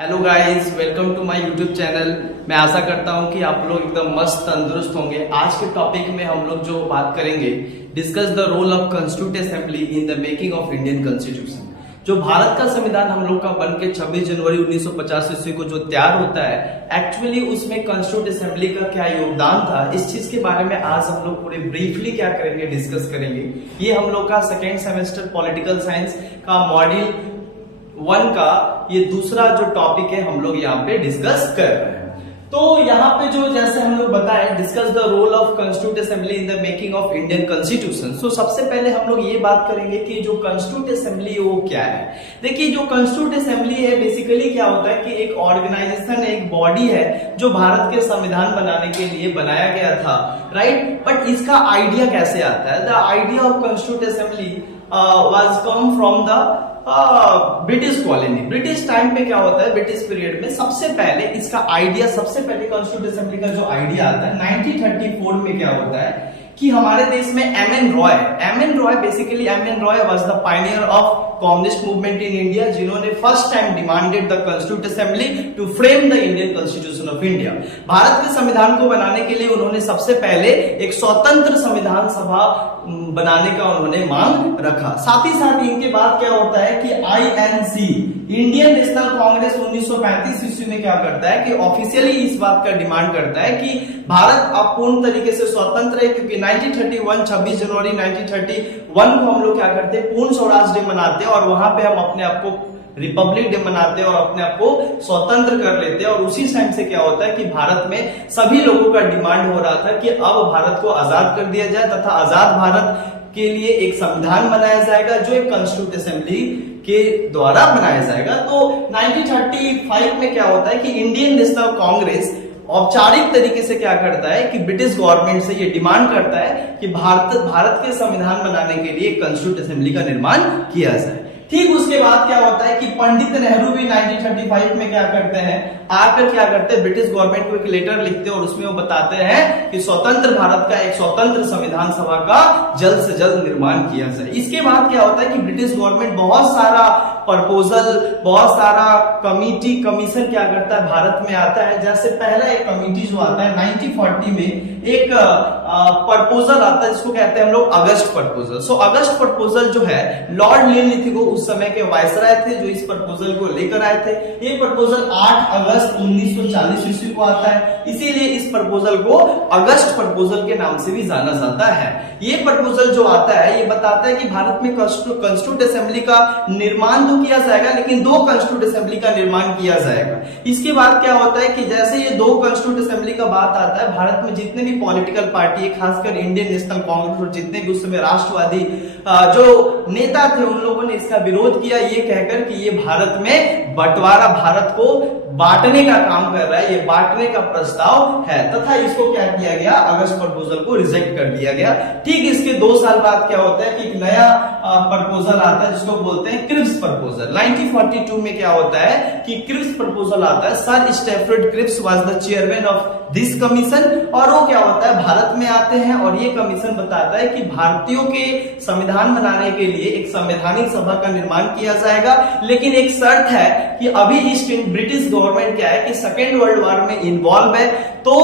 Hello guys, welcome to my YouTube channel. मैं आशा करता हूं कि आप लोग एकदम मस्त तंदुरुस्त होंगे। आज के टॉपिक में हम लोग जो बात करेंगे, discuss the role of constituent assembly in the making of Indian constitution. जो भारत का संविधान हम लोग का बन के 26 जनवरी 1950 ईस्वी को जो तैयार होता है, एक्चुअली उसमें कॉन्स्टिट्यूंट असेंबली का क्या योगदान था, इस चीज के बारे में आज हम लोग पूरे ब्रीफली क्या करेंगे, डिस्कस करेंगे। ये हम लोग का सेकेंड सेमेस्टर पॉलिटिकल साइंस का मॉड्यूल 1 का ये दूसरा जो टॉपिक है हम लोग यहाँ पे डिस्कस कर रहे हैं। तो यहाँ पे जो जैसे हम लोग बताए, discuss the role of constituent assembly in the making of Indian constitution. So सबसे पहले हम लोग ये बात करेंगे कि जो कॉन्स्टिट्यूंट असेंबली है वो क्या है। देखिए, जो कॉन्स्टिट्यूंट असेंबली है बेसिकली क्या होता है कि एक ऑर्गेनाइजेशन, एक बॉडी है जो भारत के संविधान बनाने के लिए बनाया गया था, राइट। बट इसका आइडिया कैसे आता है? The idea of constituent assembly was come from the British colony. British time पे क्या होता है, ब्रिटिश पीरियड में सबसे पहले इसका आइडिया, सबसे पहले कॉन्स्टिट्यूंट असेंबली का जो आइडिया आता है 1934 में क्या होता है कि हमारे देश में एम एन रॉय बेसिकली एम.एन. Roy was the pioneer of communist movement in India, जिन्होंने first time demanded the constituent assembly to frame the Indian constitution of India. Bharat के संविधान को बनाने के लिए उन्होंने सबसे पहले एक स्वतंत्र संविधान सभा बनाने का उन्होंने मांग रखा। साथ ही साथ इनके बाद क्या होता है कि INC, इंडियन नेशनल कांग्रेस 1935 ईस्वी में क्या करता है कि ऑफिशियली इस बात का डिमांड करता है कि भारत अब पूर्ण तरीके से स्वतंत्र है, क्योंकि 1931 26 जनवरी 1931 को हम लोग क्या करते हैं, पूर्ण स्वराज डे मनाते हैं और वहां पे हम अपने आप को रिपब्लिक डे मनाते हैं और अपने आप को स्वतंत्र कर लेते हैं। और उसी टाइम से क्या होता है कि भारत में सभी लोगों का डिमांड हो रहा था कि अब भारत को आजाद कर दिया जाए तथा आजाद भारत के लिए एक संविधान बनाया जाएगा जो एक कॉन्स्टिट्यूंट असेंबली के द्वारा बनाया जाएगा। तो 1935 में क्या होता है कि इंडियन नेशनल कांग्रेस औपचारिक तरीके से क्या करता है कि ब्रिटिश गवर्नमेंट से ये डिमांड करता है कि भारत के संविधान बनाने के लिए कॉन्स्टिट्यूंट असेंबली का निर्माण किया जाए। ठीक उसके बाद क्या होता है कि पंडित नेहरू भी 1935 में क्या करते हैं, आकर क्या करते हैं, ब्रिटिश गवर्नमेंट को एक लेटर लिखते हैं और उसमें वो बताते हैं कि स्वतंत्र भारत का एक स्वतंत्र संविधान सभा का जल्द से जल्द निर्माण किया जाए। इसके बाद क्या होता है कि ब्रिटिश गवर्नमेंट बहुत सारा प्रपोजल, बहुत सारा कमिटी, कमीशन क्या करता है, भारत में आता है। जैसे पहला एक कमिटी जो आता है 1940 में एक प्रपोजल आता है जिसको कहते हैं हम लोग अगस्त प्रपोजल। सो अगस्त प्रपोजल जो है, लॉर्ड लिनलिथ को उस समय के वायसराय थे जो इस प्रपोजल को लेकर आए थे। ये प्रपोजल 8 अगस्त 1940 ईस्वी को आता है, इसीलिए इस प्रपोजल को अगस्त प्रपोजल के नाम से भी जाना जाता है। ये प्रपोजल जो आता है ये बताता है कि भारत में कॉन्स्टिट्यूंट असेंबली का निर्माण तो किया जाएगा, लेकिन 2 कॉन्स्टिट्यूंट असेंबली का निर्माण किया जाएगा। इसके बाद क्या होता है कि जैसे ये 2 कॉन्स्टिट्यूंट असेंबली का बात आता है, भारत में जितने भी पॉलिटिकल पार्टी है, खासकर इंडियन नेशनल कांग्रेस और जितने भी उस समय राष्ट्रवादी जो नेता थे, उन लोगों ने इसका विरोध किया, ये कहकर कि ये भारत में बंटवारा, भारत को बांटने का काम कर रहा है, ये बांटने का प्रस्ताव है, तथा इसको क्या किया गया, अगस्त प्रपोजल को रिजेक्ट कर दिया गया। ठीक इसके 2 साल बाद क्या होता है कि एक नया प्रपोजल आता है जिसको बोलते हैं क्रिप्स प्रपोजल। 1942 में क्या होता है कि क्रिप्स प्रपोजल आता है। Sir Stafford Cripps was the chairman of this commission, और वो क्या होता है, भारत में आते हैं और ये कमीशन बताता है कि भारतीयों के संविधान बनाने के लिए एक संवैधानिक सभा का निर्माण किया जाएगा, लेकिन एक शर्त है कि अभी इस ब्रिटिश गवर्नमेंट क्या है कि सेकेंड वर्ल्ड वॉर में इन्वॉल्व है। तो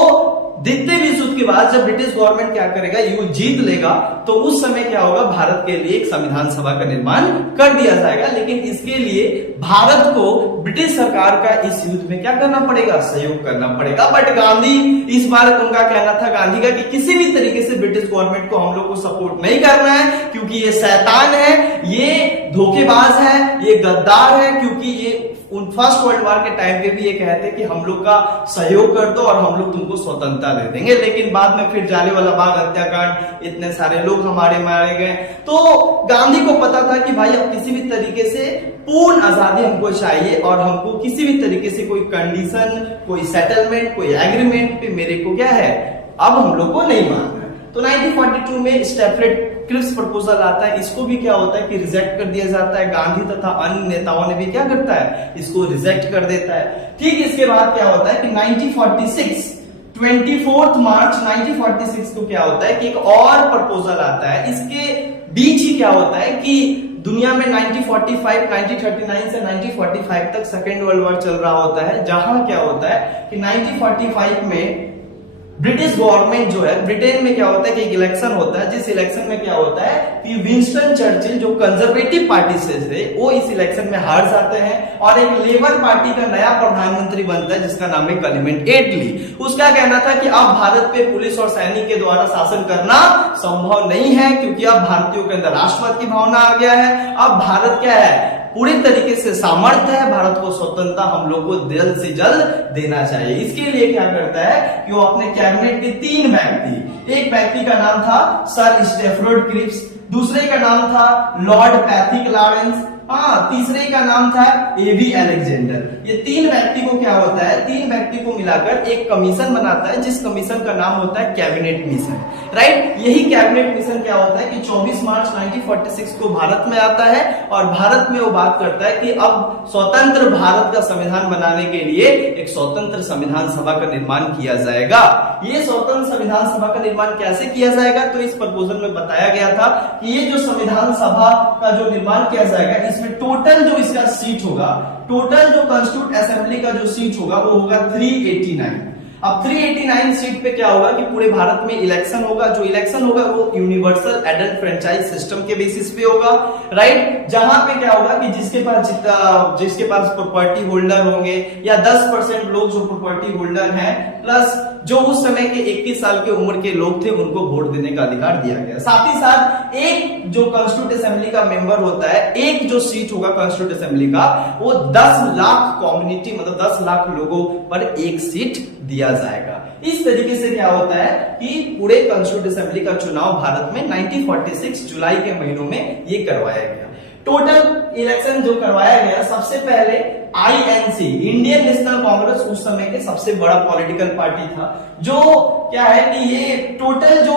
द्वितीय विश्व युद्ध के बाद जब ब्रिटिश गवर्नमेंट क्या करेगा, युद्ध जीत लेगा, तो उस समय क्या होगा, भारत के लिए एक संविधान सभा का निर्माण कर दिया जाएगा। लेकिन इसके लिए भारत को ब्रिटिश सरकार का इस युद्ध में क्या करना पड़ेगा, सहयोग करना पड़ेगा। बट गांधी, इस बार उनका कहना था गांधी का कि किसी भी तरीके से ब्रिटिश गवर्नमेंट को हम लोग को सपोर्ट नहीं करना है, क्योंकि ये शैतान है, ये धोखेबाज है, ये गद्दार है, क्योंकि ये फर्स्ट वर्ल्ड वॉर के टाइम पे भी ये कहते कि हम लोग का सहयोग कर दो और हम लोग तुमको स्वतंत्रता दे देंगे। लेकिन बाद में फिर जालियांवाला बाग हत्याकांड, इतने सारे लोग हमारे मारे गए, तो गांधी को पता था कि भाई अब किसी भी तरीके से पूर्ण आजादी हमको चाहिए और हमको किसी भी तरीके से कोई कंडीशन, कोई सेटलमेंट, कोई एग्रीमेंट पे मेरे को क्या है, अब हम लोग को नहीं मानना है। तो 1942 में स्टैफर्ड क्रिप्स प्रपोजल आता है, इसको भी क्या होता है कि रिजेक्ट कर दिया जाता है। गांधी तथा अन्य नेताओं ने भी क्या करता है, इसको रिजेक्ट कर देता है। ठीक इसके बाद क्या होता है कि 1946 24 मार्च 1946 को क्या होता है कि एक और प्रपोजल आता है। इसके बीच ही क्या होता है कि दुनिया में 1945, 1939 से 1945 तक सेकेंड वर्ल्ड वॉर चल रहा होता है, जहां क्या होता है कि 1945 में ब्रिटिश गवर्नमेंट जो है, ब्रिटेन में क्या होता है कि एक इलेक्शन होता है, जिस इलेक्शन में क्या होता है कि विंस्टन चर्चिल जो कंजर्वेटिव पार्टी से थे वो इस इलेक्शन में हार जाते हैं और एक लेबर पार्टी का नया प्रधानमंत्री बनता है जिसका नाम है क्लेमेंट एटली। उसका कहना था कि अब भारत पे पुलिस और सैनिक के द्वारा शासन करना संभव नहीं है, क्योंकि अब भारतीयों के अंदर राष्ट्रवाद की भावना आ गया है। अब भारत क्या है, पूरी तरीके से सामर्थ्य है, भारत को स्वतंत्रता हम लोग को जल्द से जल्द देना चाहिए। इसके लिए क्या करता है कि वो अपने कैबिनेट के 3 व्यक्ति, एक व्यक्ति का नाम था सर स्टैफोर्ड क्रिप्स, दूसरे का नाम था लॉर्ड पैथिक लॉरेंस, तीसरे का नाम था एवी अलेक्जेंडर। ये 3 व्यक्ति को क्या होता है, 3 व्यक्ति को मिलाकर एक कमीशन बनाता है, जिस कमीशन का नाम होता है कैबिनेट मिशन, राइट। यही कैबिनेट मिशन क्या होता है कि 24 मार्च 1946 को भारत में आता है और भारत में वो बात करता है कि अब स्वतंत्र भारत का संविधान बनाने के लिए एक स्वतंत्र संविधान सभा का निर्माण किया जाएगा। ये स्वतंत्र संविधान सभा का निर्माण कैसे किया जाएगा, तो इस प्रपोजल में बताया गया था कि ये जो संविधान सभा का जो निर्माण किया जाएगा, इसमें टोटल जो इसका सीट होगा, टोटल जो कॉन्स्टिट्यूट असेंबली का जो सीट होगा वो होगा 389। अब 389 सीट पे क्या होगा कि पूरे भारत में इलेक्शन होगा। जो इलेक्शन होगा वो यूनिवर्सल एडल्ट फ्रेंचाइज सिस्टम के बेसिस पे होगा, राइट। जहां पे क्या होगा कि जिसके पास प्रॉपर्टी होल्डर होंगे या 10% लोग जो प्रॉपर्टी होल्डर हैं, प्लस जो उस समय के 21 साल की उम्र के लोग थे, उनको वोट देने का अधिकार दिया गया। साथ ही साथ एक जो कॉन्स्टिट्यूट असेंबली का मेंबर होता है, एक जो सीट होगा कॉन्स्टिट्यूट असेंबली का, वो 10 लाख कम्युनिटी मतलब 10 लाख लोगों पर एक सीट दिया जाएगा। इस तरीके से क्या होता है कि पूरे कॉन्स्टिट्यूट असेंबली का चुनाव भारत में 1946 जुलाई के महीनों में ये करवाया गया। टोटल इलेक्शन जो करवाया गया, सबसे पहले आईएनसी इंडियन नेशनल कांग्रेस उस समय के सबसे बड़ा पॉलिटिकल पार्टी था, जो क्या है कि ये टोटल जो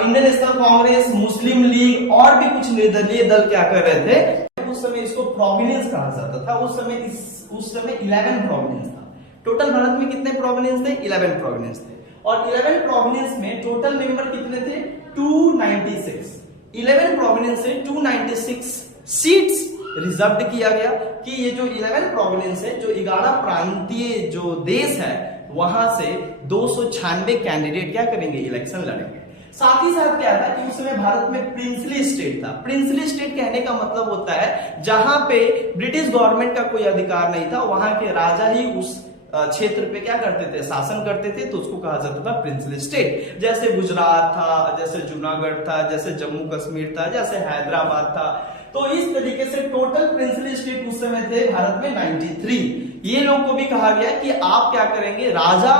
इंडियन नेशनल कांग्रेस, मुस्लिम लीग और भी कुछ निर्दलीय दल क्या कर रहे थे, उस समय इसको प्रोविनेंस कहा जाता था। उस समय 11 प्रोविनेंस था। टोटल भारत में कितने प्रोविनेंस थे? 11 प्रोविनेंस थे। और 11 प्रोविनेंस में टोटल मेंबर कितने थे? 296। 11 प्रोविनेंस से 296 सीट्स रिजर्व किया गया कि ये जो 11 प्रोविनेंस है, जो 11 प्रांतीय जो देश है, वहां से 296 कैंडिडेट क्या करेंगे? इलेक्शन लड़ेंगे। साथ ही साथ क्या था कि उस समय भारत में प्रिंसली स्टेट था। प्रिंसली स्टेट कहने का मतलब होता है जहां पे ब्रिटिश गवर्नमेंट का कोई अधिकार नहीं था, वहां के राजा ही उस क्षेत्र पे क्या करते थे? शासन करते थे, तो उसको कहा जाता था प्रिंसली स्टेट। जैसे गुजरात था, जैसे जूनागढ़ था, जैसे जम्मू कश्मीर था, जैसे हैदराबाद था। तो इस तरीके से टोटल प्रिंसली स्टेट उस समय थे भारत में 93। ये लोग को भी कहा गया कि आप क्या करेंगे, राजा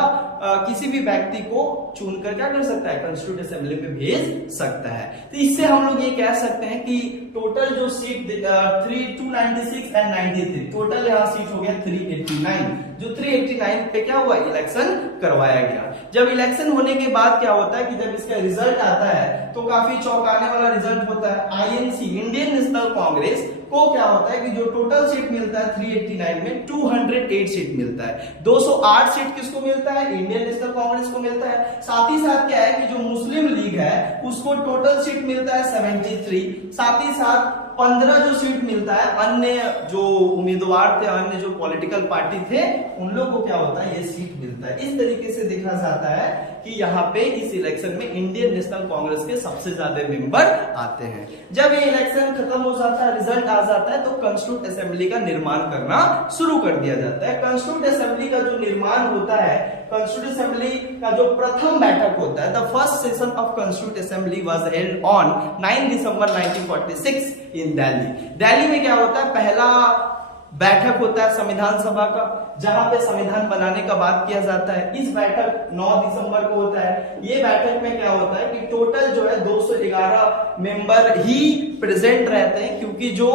किसी भी व्यक्ति को चुनकर क्या कर सकता है? कॉन्स्टिट्यूट असेंबली में भेज सकता है। तो इससे हम लोग ये कह सकते हैं कि टोटल जो सीट 296 एंड 93, टोटल यहाँ सीट हो गया 389। जो 389 पे क्या हुआ? इलेक्शन करवाया गया। जब इलेक्शन होने के बाद क्या होता है कि जब इसका रिजल्ट आता है तो काफी चौंकाने वाला रिजल्ट होता है। आईएनसी इंडियन नेशनल कांग्रेस को क्या होता है कि जो टोटल सीट मिलता है 389 में 208 सीट मिलता है। 208 सीट किसको मिलता है? इंडियन नेशनल कांग्रेस को मिलता है। साथ ही साथ क्या है कि जो मुस्लिम लीग है उसको टोटल सीट मिलता है 73। साथ ही साथ 15 जो सीट मिलता है अन्य जो उम्मीदवार थे, अन्य जो पॉलिटिकल पार्टी थे, उन लोगों को क्या होता है? ये सीट मिलता है। इस तरीके से देखा जाता है कि यहाँ पे इस इलेक्शन में इंडियन नेशनल कांग्रेस के सबसे ज्यादा मेंबर आते हैं। जब ये इलेक्शन खत्म हो जाता है, रिजल्ट आ जाता है, तो कॉन्स्टिट्यूट असेंबली का निर्माण करना शुरू कर दिया जाता है। कॉन्स्टिट्यूट असेंबली का जो निर्माण होता है, कॉन्स्टिट्यूट असेंबली का जो प्रथम बैठक होता है, the first session of constitute assembly was held on 9 दिसंबर 1946 इन दिल्ली। दिल्ली में क्या होता है? पहला बैठक होता है संविधान सभा का, जहां पे संविधान बनाने का बात किया जाता है। इस बैठक 9 दिसंबर को होता है। ये बैठक में क्या होता है कि टोटल जो है 211 मेंबर ही प्रेजेंट रहते हैं, क्योंकि जो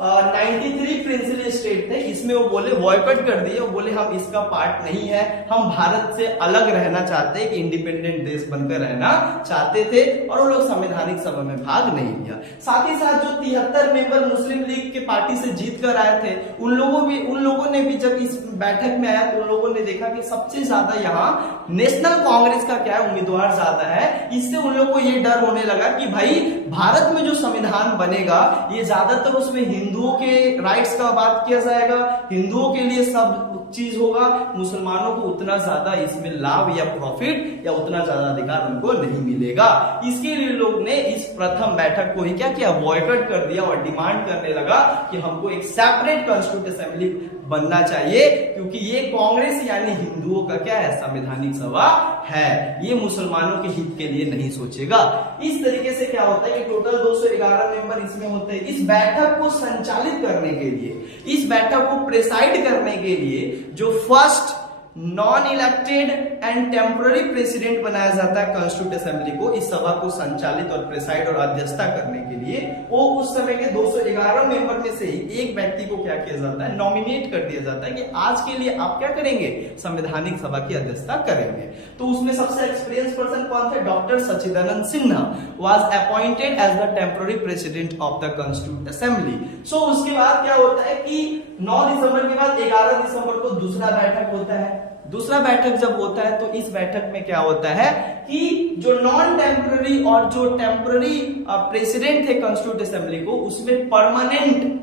93 प्रिंसली स्टेट थे, इसमें वो बोले बॉयकॉट कर दिए, वो बोले हम इसका पार्ट नहीं है, हम भारत से अलग रहना चाहते हैं, कि इंडिपेंडेंट देश बनकर रहना चाहते थे, और वो लोग संवैधानिक सभा में भाग नहीं लिया। साथ ही साथ जो 73 मेंबर मुस्लिम लीग के पार्टी से जीत कर आए थे, उन लोगों ने भी जब इस बैठक में आया तो उन लोगों ने देखा कि सबसे ज्यादा यहाँ नेशनल कांग्रेस का क्या है उम्मीदवार ज्यादा है। इससे उन लोगों को ये डर होने लगा कि भाई भारत में जो संविधान बनेगा ये ज्यादातर उसमें हिंदुओं के राइट्स का बात किया जाएगा, हिंदुओं के लिए सब चीज होगा, मुसलमानों को उतना ज्यादा इसमें लाभ या प्रॉफिट या उतना ज्यादा अधिकार उनको नहीं मिलेगा। इसके लिए लोग ने इस प्रथम बैठक को ही क्या किया, बॉयकॉट कर दिया और डिमांड करने लगा कि हमको एक सेपरेट कॉन्स्टिट्यूंट असेंबली बनना चाहिए, क्योंकि ये कांग्रेस यानी हिंदुओं का क्या है, संवैधानिक सभा है, ये मुसलमानों के हित के लिए नहीं सोचेगा। इस तरीके से क्या होता है कि टोटल 211 मेंबर इसमें होते हैं। इस बैठक को संचालित करने के लिए, इस बैठक को प्रेसाइड करने के लिए जो first non elected and temporary president बनाया जाता है कॉन्स्टिट्यूंट असेंबली को, इस सभा को संचालित और प्रेसाइड और अध्यक्षता करने के लिए, वो उस समय के 211 मेंबर में से ही एक व्यक्ति को क्या किया जाता है, नॉमिनेट कर दिया जाता है कि आज के लिए आप क्या करेंगे, संवैधानिक सभा की अध्यक्षता करेंगे। तो उसमें सबसे एक्सपीरियंस पर्सन कौन थे, doctor Sachchidanand Sinha was appointed as the temporary president of the constituent assembly. सो उसके बाद क्या होता है कि 9 दिसंबर के बाद 11 दिसंबर को दूसरा बैठक होता है। दूसरा बैठक जब होता है तो इस बैठक में क्या होता है कि जो नॉन टेम्पररी और जो टेम्पररी प्रेसिडेंट थे कॉन्स्टिट्यूंट असेंबली को, उसमें परमानेंट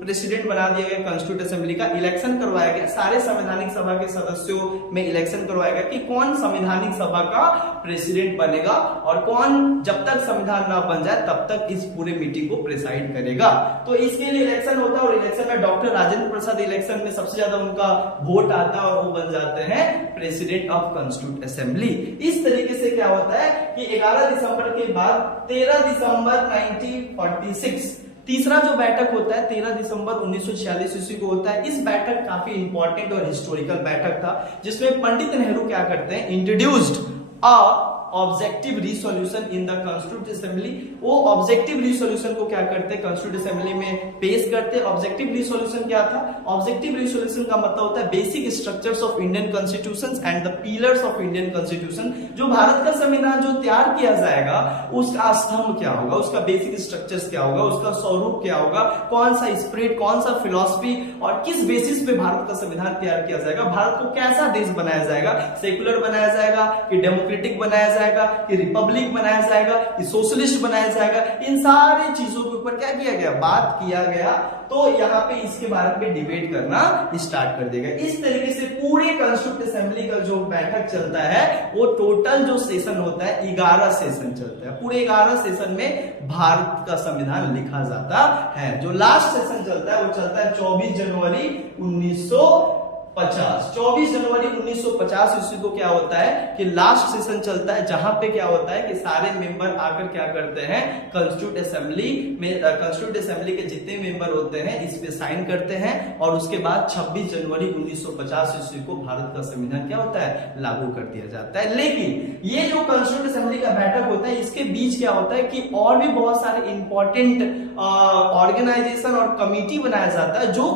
प्रेसिडेंट बना दिया गया कॉन्स्टिट्यूंट असेंबली का, इलेक्शन करवाया गया, सारे संवैधानिक सभा के सदस्यों में इलेक्शन करवाया गया कि कौन संवैधानिक सभा का प्रेसिडेंट बनेगा और कौन जब तक संविधान ना बन जाए तब तक इस पूरे मीटिंग को प्रेसाइड करेगा। तो इसके लिए इलेक्शन होता है और इलेक्शन में डॉक्टर राजेंद्र प्रसाद इलेक्शन में सबसे ज्यादा उनका वोट आता है और वो बन जाते हैं प्रेसिडेंट ऑफ कॉन्स्टिट्यूंट असेंबली। इस तरीके से क्या होता है कि 11 दिसंबर के बाद 13 दिसंबर 1946 तीसरा जो बैठक होता है 13 दिसंबर 1946 ईस्वी को होता है। इस बैठक काफी इंपॉर्टेंट और हिस्टोरिकल बैठक था, जिसमें पंडित नेहरू क्या करते हैं, introduced a objective resolution in the constituent assembly. वो ऑब्जेक्टिव रिसोल्यूशन को क्या करते हैं, कॉन्स्टिट्यूंट असेंबली में पेश करते हैं। ऑब्जेक्टिव रिसोल्यूशन क्या था, ऑब्जेक्टिव रिसोल्यूशन का मतलब होता है basic structures of Indian constitution and the pillars of Indian constitution. जो भारत का संविधान जो तैयार किया जाएगा उसका स्तंभ क्या होगा, उसका बेसिक स्ट्रक्चर्स क्या होगा, उसका स्वरूप क्या होगा, कौन सा स्पिरिट, कौन सा फिलॉसफी और किस बेसिस पे भारत का संविधान तैयार किया जाएगा, भारत को कैसा देश बनाया जाएगा, सेकुलर बनाया जाएगा कि डेमोक्रेटिक बनाया जाएगा, कि रिपब्लिक बनाया जाएगा, कि सोशलिस्ट बनाया जाएगा, इन सारी चीजों के ऊपर क्या किया गया, बात किया गया। तो यहाँ पे इसके बारे में डिबेट करना स्टार्ट कर देगा। इस तरीके से पूरे कॉन्स्टिट्यूंट असेंबली का जो बैठक चलता है वो टोटल जो सेशन होता है 11 सेशन चलता है। पूरे 11 सेशन में भारत का संविधान लिखा जाता है। जो लास्ट सेशन चलता है वो चलता है 24 जनवरी 1950। 24 जनवरी 1950 ईस्वी को क्या होता है कि लास्ट सेशन चलता है, जहां पे क्या होता है कि सारे मेंबर आकर क्या करते हैं, कॉन्स्टिट्यूंट असेंबली में, कॉन्स्टिट्यूंट असेंबली के जितने मेंबर होते हैं इस पे साइन करते हैं और उसके बाद 26 जनवरी 1950 ईस्वी को भारत का संविधान क्या होता है, लागू कर दिया जाता है। लेकिन ये जो कॉन्स्टिट्यूंट असेंबली का बैठक होता है इसके बीच क्या होता है कि और भी बहुत सारे इंपॉर्टेंट ऑर्गेनाइजेशन और कमिटी बनाया जाता है, जो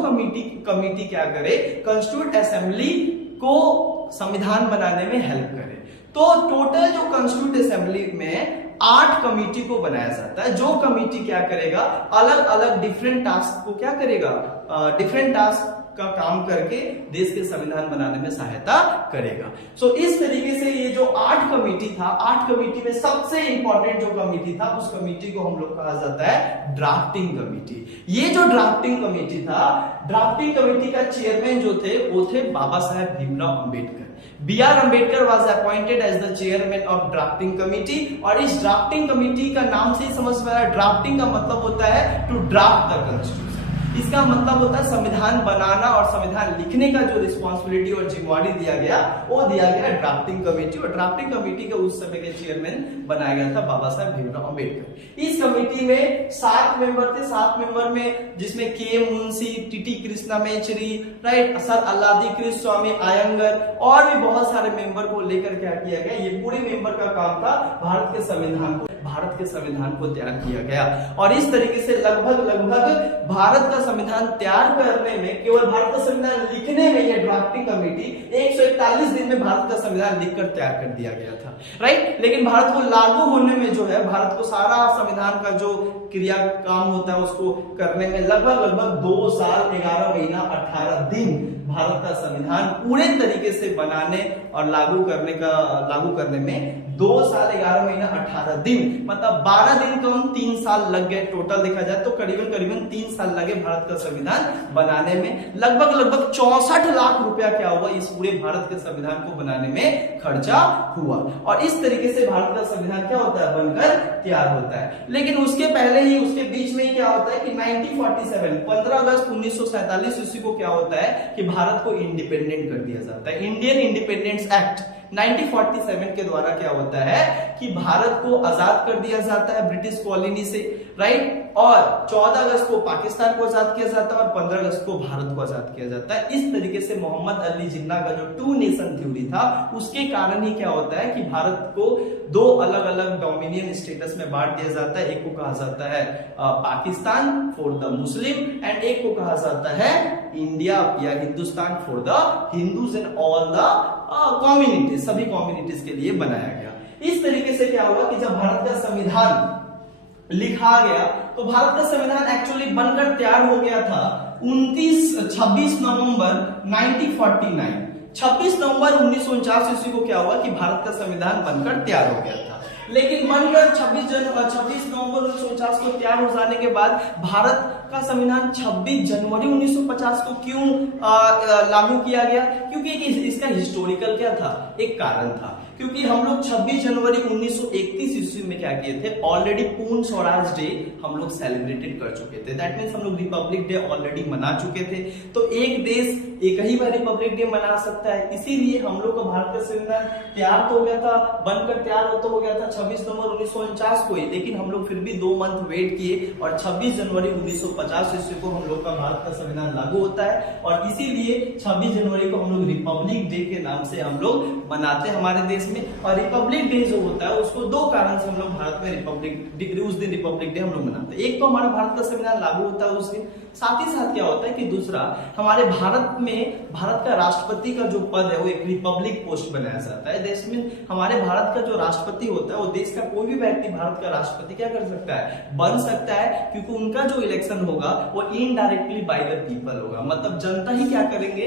कमिटी क्या करे, कॉन्स्टिट्यूंट असेंबली को संविधान बनाने में हेल्प करे। तो टोटल जो कॉन्स्टिट्यूंट असेंबली में 8 कमिटी को बनाया जाता है। जो कमिटी क्या करेगा, अलग अलग डिफरेंट टास्क को क्या करेगा, डिफरेंट टास्क का काम करके देश के संविधान बनाने में सहायता करेगा। सो इस तरीके से ये जो 8 कमिटी था, 8 कमिटी में सबसे इंपॉर्टेंट जो कमिटी था उस कमिटी को हम लोग कहा जाता है ड्राफ्टिंग कमिटी। ये जो ड्राफ्टिंग कमिटी था, ड्राफ्टिंग कमिटी का चेयरमैन जो थे वो थे Baba Saheb Bhimrao Ambedkar. B.R. Ambedkar was appointed as the chairman of drafting committee। और इस ड्राफ्टिंग कमिटी का नाम से ही समझ में आ रहा है, ड्राफ्टिंग का मतलब होता है टू ड्राफ्ट द कॉन्स्टिट्यूशन। इसका मतलब होता है संविधान बनाना और संविधान लिखने का जो रिस्पॉन्सिबिलिटी और जिम्मेवारी दिया गया वो दिया गया ड्राफ्टिंग कमेटी। और ड्राफ्टिंग कमेटी के उस समय के चेयरमैन बनाया गया था बाबा साहेब भीमराव अंबेडकर। इस कमेटी में 7 मेंबर थे। 7 मेंबर में जिसमें K Munshi, TT Krishnamachari, right, sir Alladi Krishnaswami Ayyangar और भी बहुत सारे मेंबर को लेकर क्या किया गया, ये पूरे मेंबर का काम था भारत के संविधान को भारत के संविधान को तैयार किया गया। और इस तरीके से लगभग भारत का संविधान तैयार करने में, केवल भारत का संविधान लिखने में, यह ड्राफ्टिंग कमेटी 141 दिन में भारत का संविधान लिखकर तैयार कर दिया गया था, राइट। लेकिन भारत को लागू होने में जो है, भारत को सारा संविधान का जो क्रिया काम होता है उसको करने में लगभग 2 साल 11 महीना 18 दिन भारत का संविधान पूरे तरीके से बनाने और लागू करने में 2 साल 11 महीना 18 दिन, मतलब 12 दिन कम 3 साल लग गए। टोटल देखा जाए तो करीबन 3 साल लगे भारत का संविधान बनाने में। लगभग 64 लाख रुपया क्या हुआ, इस पूरे भारत के संविधान को बनाने में खर्चा हुआ। और इस तरीके से भारत का संविधान क्या होता है, बनकर तैयार होता है। लेकिन उसके पहले ही, उसके बीच में ही क्या होता है कि 1947 15 अगस्त 1947 ईस्वी को क्या होता है कि भारत को इंडिपेंडेंट कर दिया जाता है। इंडियन इंडिपेंडेंस एक्ट 1947 के द्वारा क्या होता है कि भारत को आजाद कर दिया जाता है ब्रिटिश कॉलोनी से, राइट। और 14 अगस्त को पाकिस्तान को आजाद किया जाता है और 15 अगस्त को भारत को आजाद किया जाता है। इस तरीके से मोहम्मद अली जिन्ना का जो 2 नेशन थ्योरी था, उसके कारण ही क्या होता है कि भारत को 2 अलग अलग डोमिनियन स्टेटस में बांट दिया जाता है। एक को कहा जाता है Pakistan for the Muslim and एक को कहा जाता है इंडिया या Hindustan for the Hindus and all the communities, सभी कम्युनिटीज के लिए बनाया गया। इस तरीके से क्या हुआ कि जब भारत का संविधान लिखा गया तो भारत का संविधान एक्चुअली बनकर तैयार हो गया था 26 नवंबर 1949। 26 नवंबर 1949 ईस्वी को क्या हुआ कि भारत का संविधान बनकर तैयार हो गया था। लेकिन बनकर 26 नवंबर 1949 को तैयार हो जाने के बाद भारत का संविधान 26 जनवरी 1950 को क्यों लागू किया गया? क्योंकि इसका हिस्टोरिकल क्या था, एक कारण था। क्योंकि हम लोग 26 जनवरी 1931 ईस्वी में क्या किए थे, ऑलरेडी पूर्ण स्वराज डे हम लोग सेलिब्रेटेड कर चुके थे। दैट मींस हम लोग रिपब्लिक डे ऑलरेडी मना चुके थे। तो एक देश एक ही बार रिपब्लिक डे मना सकता है, इसीलिए हम लोग का भारत का संविधान तैयार तो हो गया था, बनकर तैयार हो गया था 26 नवंबर 1949 को ही। लेकिन हम लोग फिर भी 2 मंथ वेट किए और 26 जनवरी 1950 ईस्वी को हम लोग का भारत का संविधान लागू होता है। और इसीलिए 26 जनवरी को हम लोग रिपब्लिक डे के नाम से हम लोग मनाते हैं हमारे देश में। और रिपब्लिक डे जो होता है उसको 2 कारण से हम लोग भारत में उस दिन रिपब्लिक डे हम लोग मनाते हैं। एक तो हमारा भारत का संविधान लागू होता है उस दिन, साथ ही साथ क्या होता है कि दूसरा, हमारे भारत में भारत का राष्ट्रपति का जो पद है वो एक रिपब्लिक पोस्ट बनाया जाता है। देश में हमारे भारत का जो राष्ट्रपति होता है वो देश का कोई भी व्यक्ति भारत का राष्ट्रपति क्या कर सकता है, बन सकता है। क्योंकि उनका जो इलेक्शन होगा वो इनडायरेक्टली बाय द पीपल होगा, मतलब जनता ही क्या करेंगे,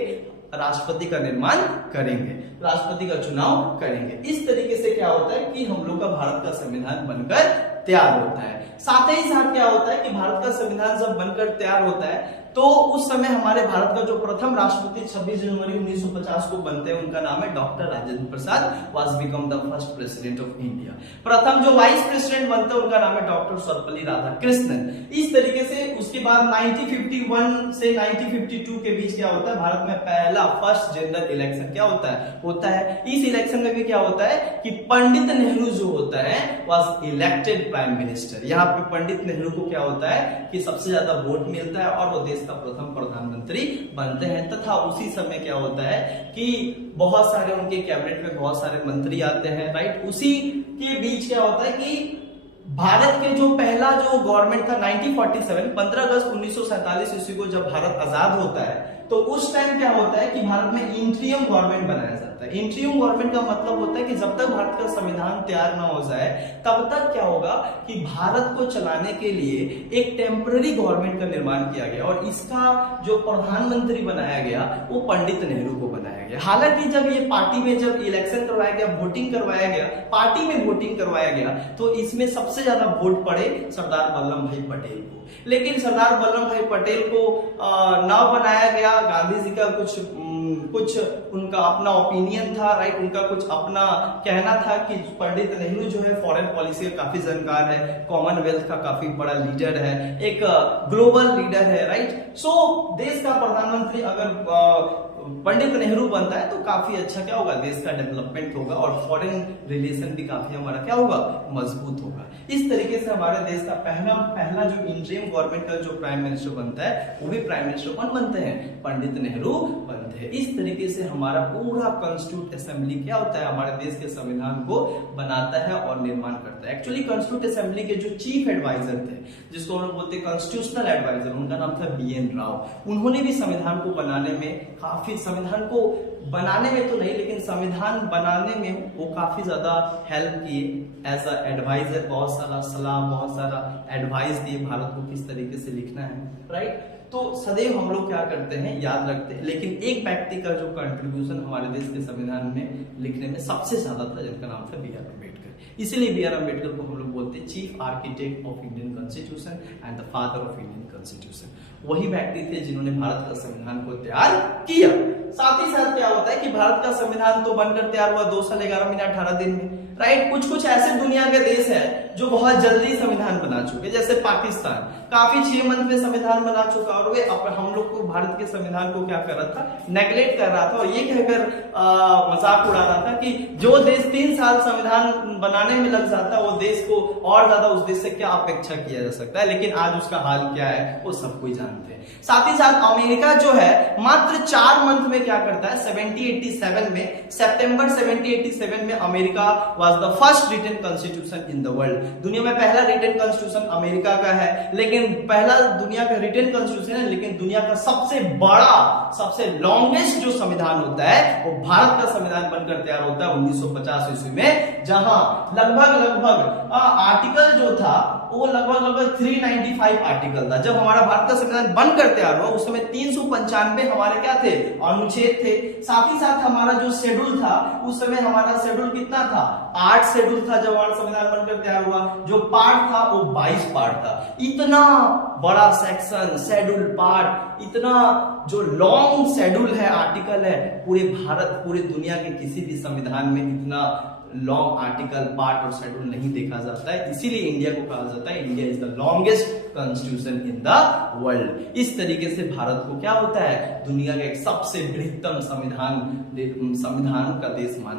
राष्ट्रपति का निर्माण करेंगे, राष्ट्रपति का चुनाव करेंगे। इस तरीके से क्या होता है कि हम लोग का भारत का संविधान बनकर तैयार होता है। साथ ही साथ क्या होता है कि भारत का संविधान जब बनकर तैयार होता है तो उस समय हमारे भारत का जो प्रथम राष्ट्रपति 26 जनवरी 1950 को बनते हैं, उनका नाम है doctor Rajendra Prasad, was become the first president of India. प्रथम जो वाइस प्रेसिडेंट बनते हैं उनका नाम है डॉक्टर सर्वपल्ली राधाकृष्णन। इस तरीके से उसके बाद 1951 से 1952 के बीच क्या होता है, भारत में पहला फर्स्ट जनरल इलेक्शन क्या होता है। इस इलेक्शन में भी क्या होता है कि पंडित नेहरू जो होता है वाज इलेक्टेड प्राइम मिनिस्टर। यहाँ पे पंडित नेहरू को क्या होता है कि सबसे ज्यादा वोट मिलता है और वो देश का प्रथम प्रधानमंत्री बनते हैं। तथा उसी समय क्या होता है कि बहुत सारे उनके कैबिनेट में बहुत सारे मंत्री आते हैं, राइट। उसी के बीच क्या होता है कि भारत के जो पहला जो गवर्नमेंट था 1947 15 अगस्त 1947 ईस्वी को जब भारत आजाद होता है तो उस टाइम क्या होता है कि भारत में इंट्रियम गवर्नमेंट बनाया जाता है। इंट्रियम गवर्नमेंट का मतलब होता है कि जब तक भारत का संविधान तैयार ना हो जाए तब तक क्या होगा कि भारत को चलाने के लिए एक टेम्पररी गवर्नमेंट का निर्माण किया गया और इसका जो प्रधानमंत्री बनाया गया वो पंडित नेहरू को बनाया गया। हालांकि जब ये पार्टी में जब इलेक्शन करवाया गया, वोटिंग करवाया गया, पार्टी में वोटिंग करवाया गया तो इसमें सबसे ज्यादा वोट पड़े सरदार वल्लभ भाई पटेल को। लेकिन सरदार वल्लभ भाई पटेल को न बनाया गया। गांधी जी का कुछ उनका अपना ओपिनियन था, राइट। उनका कुछ अपना कहना था कि पंडित नेहरू जो है फॉरेन पॉलिसी का काफी जानकार है, कॉमनवेल्थ का काफी बड़ा लीडर है, एक ग्लोबल लीडर है, राइट। सो देश का प्रधानमंत्री अगर पंडित नेहरू बनता है तो काफी अच्छा क्या होगा, देश का डेवलपमेंट होगा और फॉरेन रिलेशन भी काफी हमारा क्या होगा, मजबूत होगा। इस तरीके से हमारे देश का पहला जो इंटरिम गवर्नमेंट का जो प्राइम मिनिस्टर बनता है वो भी प्राइम मिनिस्टर कौन बनते हैं, पंडित नेहरू बनते हैं। बंद है। इस तरीके से हमारा पूरा कॉन्स्टिट्यूट असेंबली क्या होता है, हमारे देश के संविधान को बनाता है और निर्माण करता है। एक्चुअली कॉन्स्टिट्यूट असेंबली के जो चीफ एडवाइजर थे, जिसको हम लोग बोलते हैं कॉन्स्टिट्यूशनल एडवाइजर, उनका नाम था BN राव। उन्होंने भी संविधान को बनाने में काफी, संविधान को बनाने में तो नहीं लेकिन संविधान बनाने में वो काफी ज्यादा हेल्प किए एज अ एडवाइजर। बहुत सारा सलाह, बहुत सारा एडवाइस दिए भारत को किस तरीके से लिखना है, राइट। तो सदैव हम लोग क्या करते हैं, याद रखते हैं। लेकिन एक व्यक्ति का जो कंट्रीब्यूशन हमारे देश के संविधान में लिखने में सबसे ज्यादा था, जिनका नाम था BR अम्बेडकर। इसीलिए BR अम्बेडकर को हम लोग बोलते हैं chief architect of Indian constitution and the father of Indian constitution. वही व्यक्ति थे जिन्होंने भारत का संविधान को तैयार किया। साथ ही साथ क्या होता है कि भारत का संविधान तो बनकर तैयार हुआ 2 साल 11 महीना 18 दिन में, राइट। कुछ कुछ ऐसे दुनिया के देश है जो बहुत जल्दी संविधान बना चुके, जैसे पाकिस्तान काफी 6 मंथ में संविधान बना चुका, और वे हम लोग को भारत के संविधान को क्या कर रहा था, नेगलेक्ट कर रहा था और ये कहकर मजाक उड़ा रहा था कि जो देश 3 साल संविधान बनाने में लग जाता है वो देश को और ज्यादा उस देश से क्या अपेक्षा किया जा सकता है। लेकिन आज उसका हाल क्या है वो सब कोई जानते हैं। साथ ही साथ अमेरिका जो है मात्र 4 मंथ में क्या करता है, 1787 में, सितंबर 1787 में America was the first written constitution in the world. दुनिया में पहला रिटन कॉन्स्टिट्यूशन अमेरिका का है, लेकिन पहला दुनिया का रिटन कॉन्स्टिट्यूशन है, लेकिन दुनिया का सबसे बड़ा, सबसे लॉन्गेस्ट जो संविधान होता है वो भारत का संविधान बनकर तैयार होता है 1950 ईस्वी में, जहां लगभग आर्टिकल जो था वो लगभग 395 आर्टिकल था। जब हमारा भारत का संविधान बनकर तैयार हुआ उस समय 395 हमारे क्या थे, अनुच्छेद थे। साथ ही साथ हमारा जो शेड्यूल था उस समय हमारा शेड्यूल कितना था, 8 शेड्यूल था जब हमारा संविधान बनकर तैयार हुआ। जो पार्ट था वो 22 पार्ट था। इतना बड़ा सेक्शन, शेड्यूल, पार्ट, इतना जो लॉन्ग शेड्यूल है, आर्टिकल है, पूरे भारत, पूरे दुनिया के किसी भी संविधान में इतना लॉन्ग आर्टिकल, पार्ट और शेड्यूल नहीं देखा जाता है। इसीलिए इंडिया को कहा जाता है India is the longest constitution in the world. इस तरीके से भारत को क्या होता है, दुनिया का एक सबसे बृहत्तम संविधान का देश माना